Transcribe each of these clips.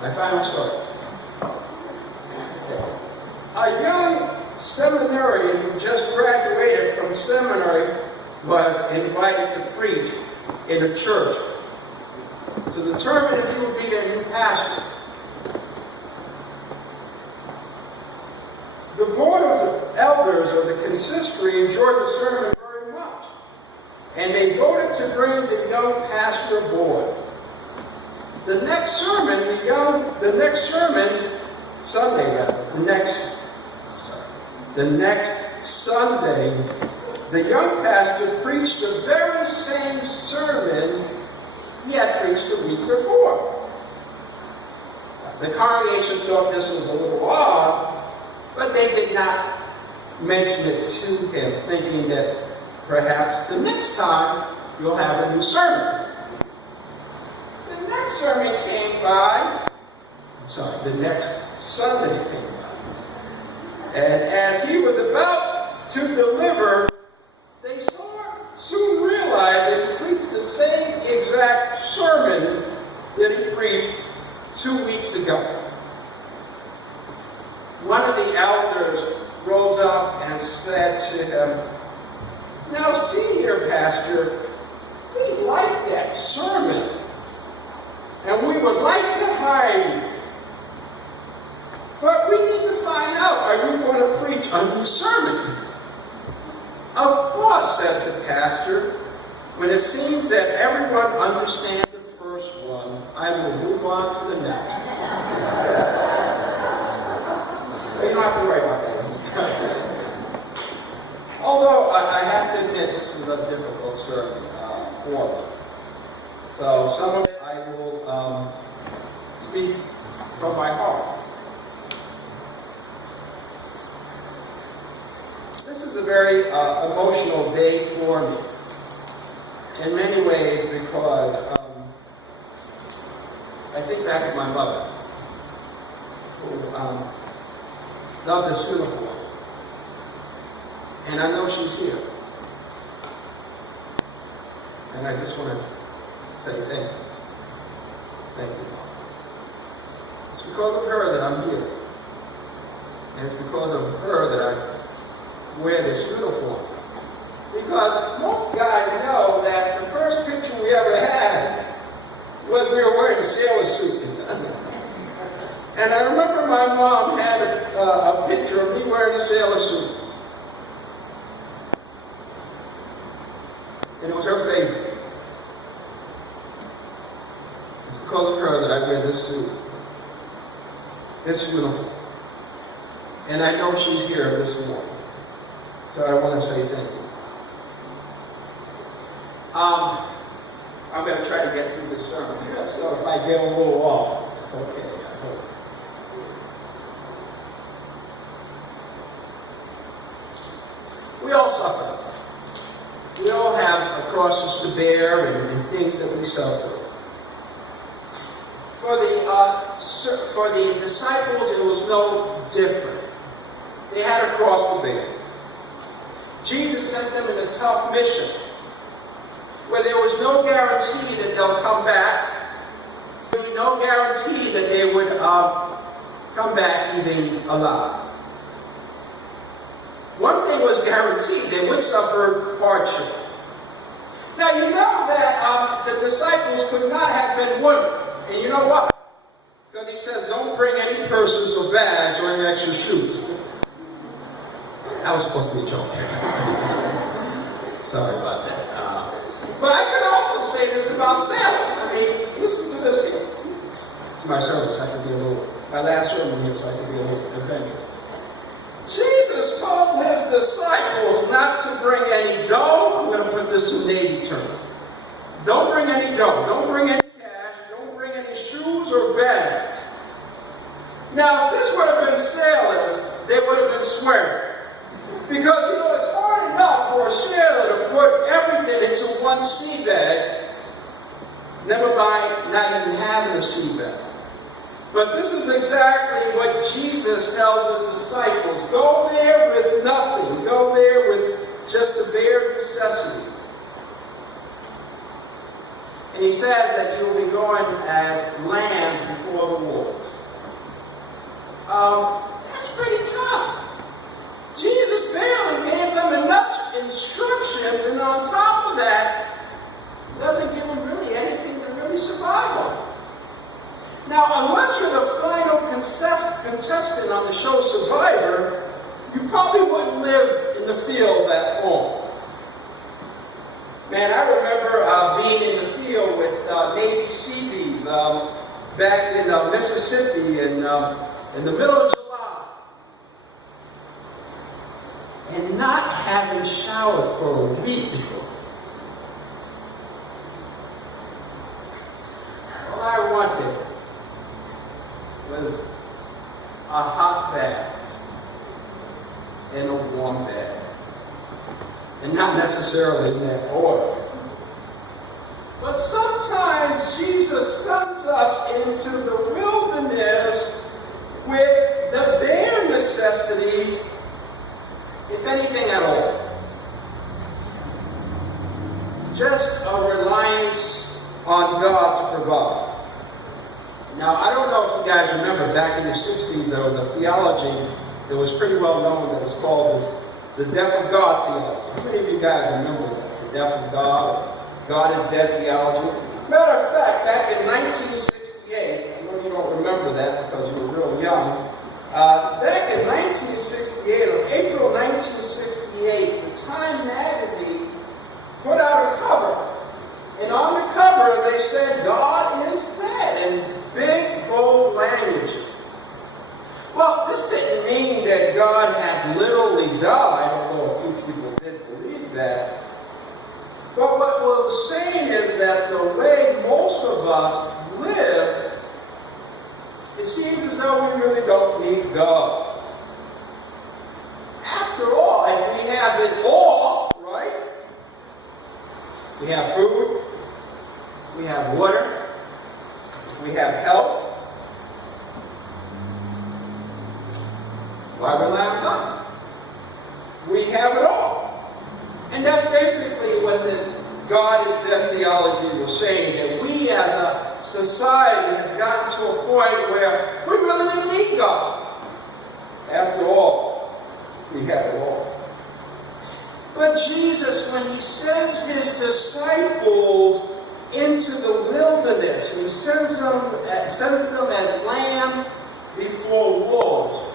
My final story. A young seminarian who just graduated from seminary was invited to preach in a church to determine if he would be their new pastor. The board of elders of the consistory enjoyed the sermon very much, and they voted to bring the young pastor aboard. The next Sunday, the young pastor preached the very same sermon he had preached the week before. The congregation thought this was a little odd, but they did not mention it to him, thinking that perhaps the next time you'll have a new sermon. The next Sunday came by, and as he was about to deliver, they soon realized that he preached the same exact sermon that he preached 2 weeks ago. One of the elders rose up and said to him, "Now see here, Pastor, we like that sermon, and we would like to hire you. But we need to find out, are you going to preach a new sermon?" "Of course," said the pastor, "when it seems that everyone understands the first one, I will move on to the next." You don't have to worry about that. Although I have to admit, this is a difficult sermon for me. So some of it I will speak from my heart. This is a very emotional day for me, in many ways, because I think back at my mother, who loved this uniform, and I know she's here, and I just want to say thank you. Thank you. It's because of her that I'm here, and it's because of her that I wear this uniform. Because most guys know that the first picture we ever had was we were wearing a sailor suit. And I remember my mom had a picture of me wearing a sailor suit. And it was her favorite. It's because of her that I wear this suit, this uniform. And I know she's here this morning. So I want to say thank you. I'm going to try to get through this sermon. So if I get a little off, it's okay, I hope. We all suffer. We all have crosses to bear and things that we suffer. For the disciples, it was no different. They had a cross to bear. Jesus sent them in a tough mission where there was no guarantee that they'll come back. There was no guarantee that they would come back even alive. One thing was guaranteed: they would suffer hardship. Now you know that the disciples could not have been wounded. And you know why? Because he says, don't bring any purses or bags or any extra shoes. That was supposed to be a joke. Sorry about that. But I could also say this about sailors. I mean, listen to this here. It's my sermon, so I can be a little, my last sermon here, so I can be a little defensive. Jesus told his disciples not to bring any dough. I'm going to put this in Navy term. Don't bring any dough. Don't bring any cash. Don't bring any shoes or bags. Now, if this would have been sailors, they would have been swearing. Because, you know, it's hard enough for a sailor to put everything into one sea bag, never mind not even having a sea bag. But this is exactly what Jesus tells his disciples. Go there with nothing. Go there with just the bare necessity. And he says that you will be going as lambs before the wolves. survival. Now, unless you're the final contestant on the show Survivor, you probably wouldn't live in the field that long. Man, I remember being in the field with Navy Seabees back in Mississippi in the middle of July, and not having showered for a week. All I wanted was a hot bath and a warm bath. And not necessarily in that order. But sometimes Jesus sends us into the wilderness with the bare necessities, if anything at all. Just a reliance on God to provide. Now, I don't know if you guys remember, back in the 60s, there was a theology that was pretty well known that was called the death of God theology. How many of you guys remember that? The death of God, God is dead theology? Matter of fact, back in 1968, I know you don't remember that because you were real young. Back in 1968, or April 1968, the Time magazine put out a cover. And on the cover, they said, God is dead, in big, bold language. Well, this didn't mean that God had literally died, although a few people did believe that. But what it was saying is that the way most of us live, it seems as though we really don't need God. After all, if we have it all, right? We have food, we have water, we have health. Why rely on God? We have it all. And that's basically what the God is dead theology was saying, that we as a society have gotten to a point where we really didn't need God. After all, we have it all. But Jesus, when he sends his disciples into the wilderness, he sends them as lamb before wolves.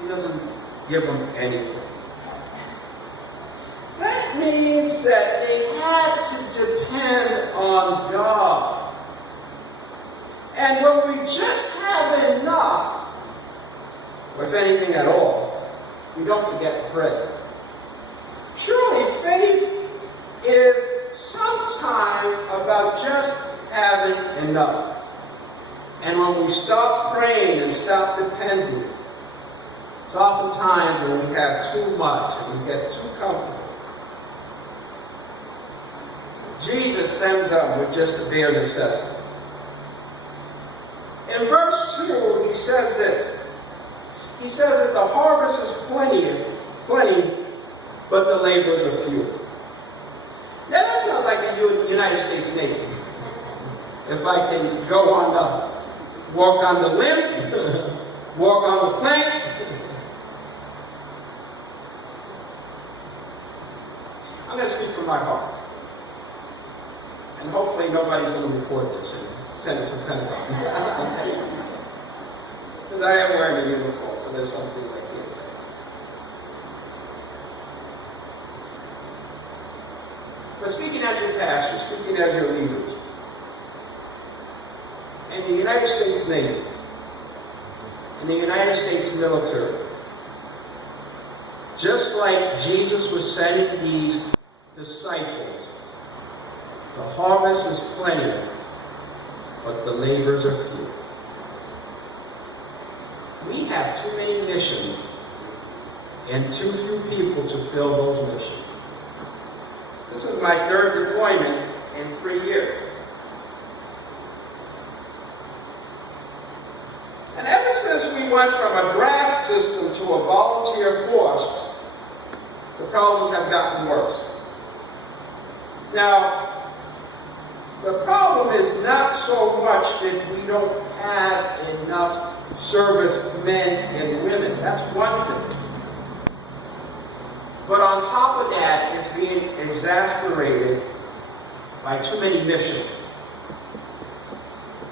He doesn't give them anything. That means that they had to depend on God. And when we just have enough, or if anything at all, we don't forget to pray. Surely faith is sometimes about just having enough. And when we stop praying and stop depending, it's oftentimes when we have too much and we get too comfortable. Jesus sends them with just the bare necessity. In verse 2, he says this. He says that the harvest is plenty, but the laborers are few. Now that sounds like the United States Navy. If I can go on walk on the limb, walk on the plank. I'm going to speak from my heart. And hopefully nobody's going to record this and send it to the Pentagon. Because I am wearing a uniform, so there's some things I can't say. But speaking as your pastor, speaking as your leaders, in the United States Navy, in the United States military, just like Jesus was sending these disciples, the harvest is plenty, but the laborers are few. We have too many missions and too few people to fill those missions. This is my third deployment in 3 years. And ever since we went from a draft system to a volunteer force, the problems have gotten worse. Now, the problem is not so much that we don't have enough service men and women. That's one thing. But on top of that is being exasperated by too many missions.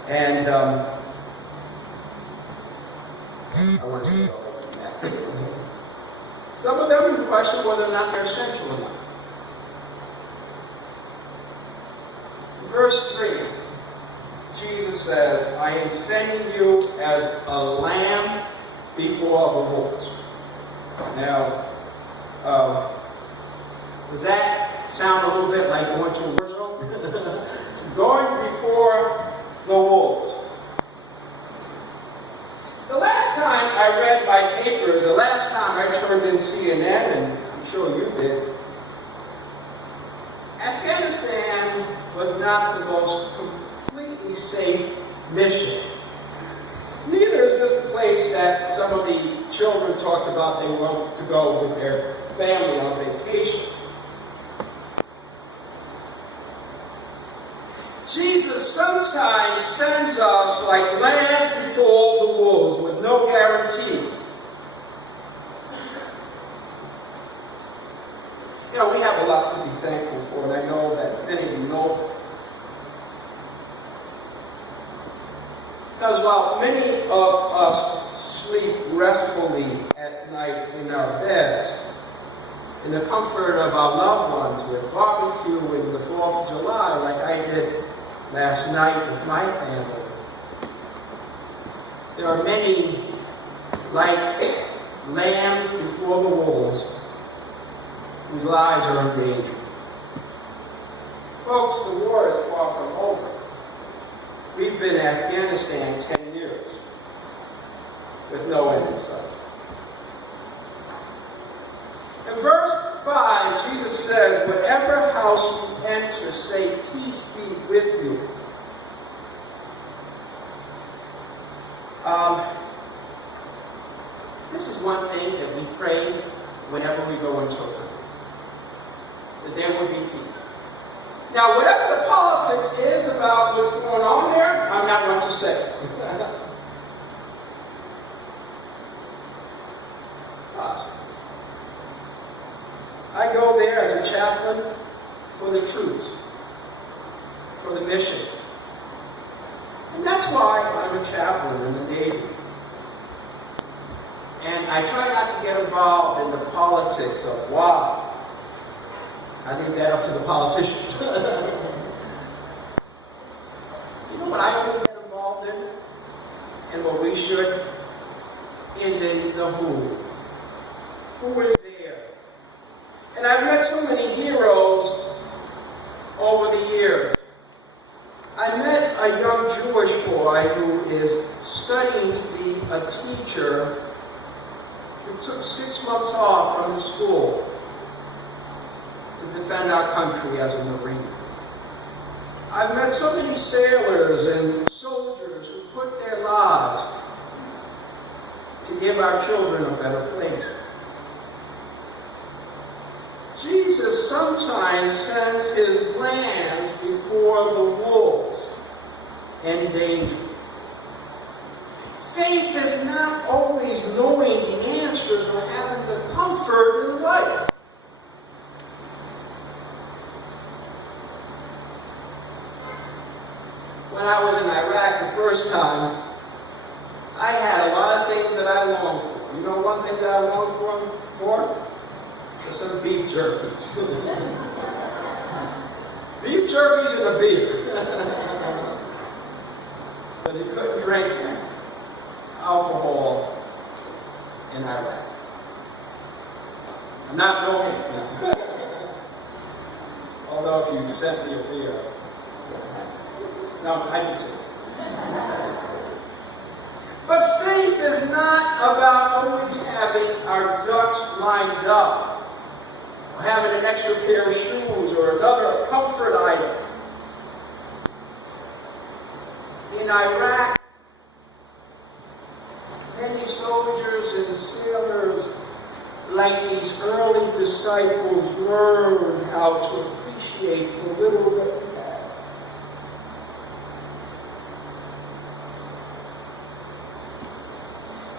And I want to say that. Some of them you question whether or not they're essential enough. Verse 3, Jesus says, I am sending you as a lamb before the wolves. Now, does that sound a little bit like going to a war zone? Going before the wolves. The last time I read my papers, the last time I turned in CNN, and I'm sure you did, Afghanistan was not the most completely safe mission. Neither is this the place that some of the children talked about they want to go with their family on vacation. Jesus sometimes sends us like lambs before the wolves with no guarantee. You know, we have a lot to be thankful for, and I know that many of you know this. Because while many of us sleep restfully at night in our beds, in the comfort of our loved ones with barbecue and the 4th of July, like I did last night with my family, there are many, like lambs before the wolves, whose lives are in danger. Folks, the war is far from over. We've been in Afghanistan 10 years with no end in sight. In verse 5, Jesus says, whatever house you enter, say, peace be with you. This is one thing that we pray whenever we go into a country, that there would be peace. Now, whatever the politics is about what's going on there, I'm not one to say. I go there as a chaplain for the troops, for the mission. And that's why I'm a chaplain in the Navy. And I try not to get involved in the politics of why. I leave that up to the politicians. You know what I don't get involved in? And what we should? Is in the who. Who is there? And I've met so many heroes over the years. I met a young Jewish boy who is studying to be a teacher who took 6 months off from his school to defend our country as a Marine. I've met so many sailors and soldiers who put their lives to give our children a better place. Jesus sometimes sends his lambs before the wolves and danger. Faith is not always knowing the answers or having the comfort in life. When I was in Iraq the first time, I had a lot of things that I longed for. You know one thing that I longed for? Some beef jerkies. Beef jerkies and a beer. Because you couldn't drink alcohol in Iraq. I'm not joking now. Although if you sent me a beer. No, I didn't say it. But faith is not about always having our ducks lined up. Having an extra pair of shoes or another comfort item. In Iraq, many soldiers and sailors, like these early disciples, learned how to appreciate the little that we have.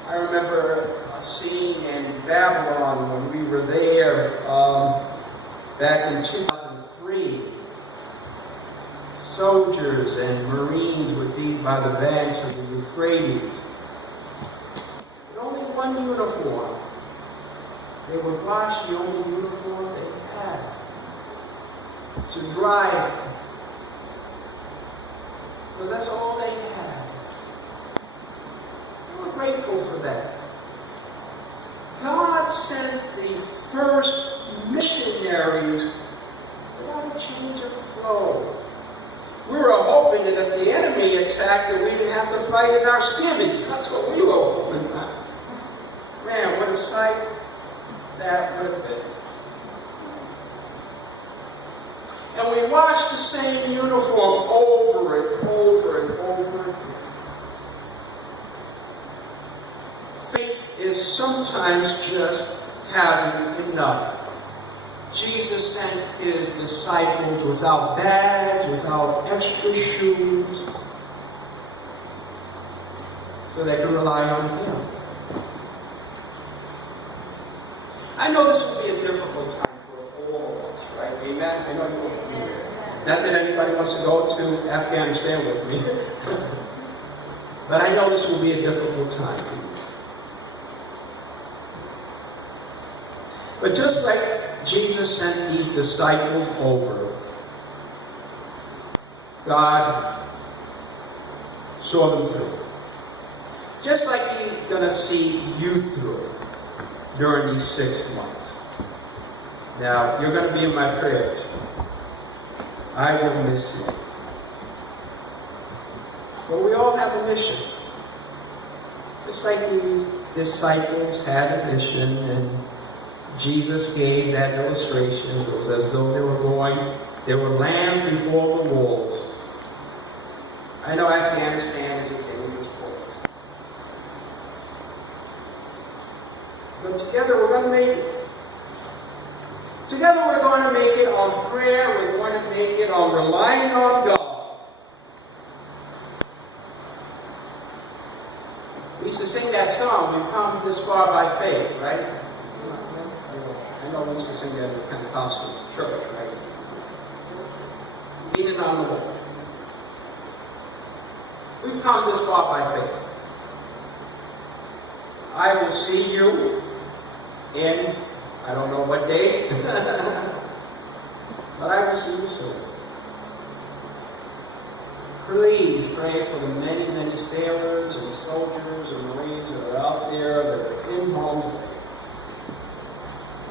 I remember a scene in Babylon when we were there back in 2003. soldiers and Marines were deep by the banks of the Euphrates. With only one uniform. They would wash the only uniform they had to dry it. So that's all they had. They were grateful for that. God sent the first missionaries without a change of clothes. We were hoping that if the enemy attacked, that we didn't have to fight in our skivvies. That's what we were hoping. Man, what a sight that would have been. And we watched the same uniform over and over and over again. Faith is sometimes just having enough. Jesus sent his disciples without bags, without extra shoes, so they could rely on him. I know this will be a difficult time for all of us, right? Amen? I know you won't be here. Not that anybody wants to go to Afghanistan with me. But I know this will be a difficult time. But just like Jesus sent these disciples over, God saw them through. Just like he's going to see you through during these 6 months. Now, you're going to be in my prayers. I will miss you. But we all have a mission. Just like these disciples had a mission, and Jesus gave that illustration. It was as though they were lambs before the wolves. I know Afghanistan is a dangerous place. But together we're going to make it. Together we're going to make it on prayer. We're going to make it on relying on God. We used to sing that song, "We've come this far by faith," right? I know we used to sing that in the Pentecostal church, right? Leaning on the Lord. We've come this far by faith. I will see you in, I don't know what day, but I will see you soon. Please pray for the many, many sailors and soldiers and Marines that are out there that are in harm's way.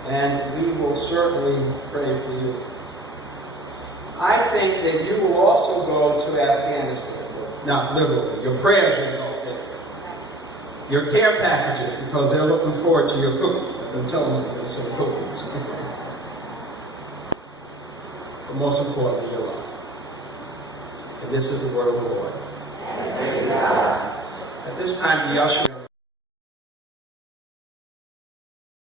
And we will certainly pray for you. I think that you will also go to Afghanistan. Not literally. Your prayers will go there. Your care packages, because they're looking forward to your cookies. I've been telling them there's some cookies. But most importantly, your life. And this is the word of the Lord. At this time, the usher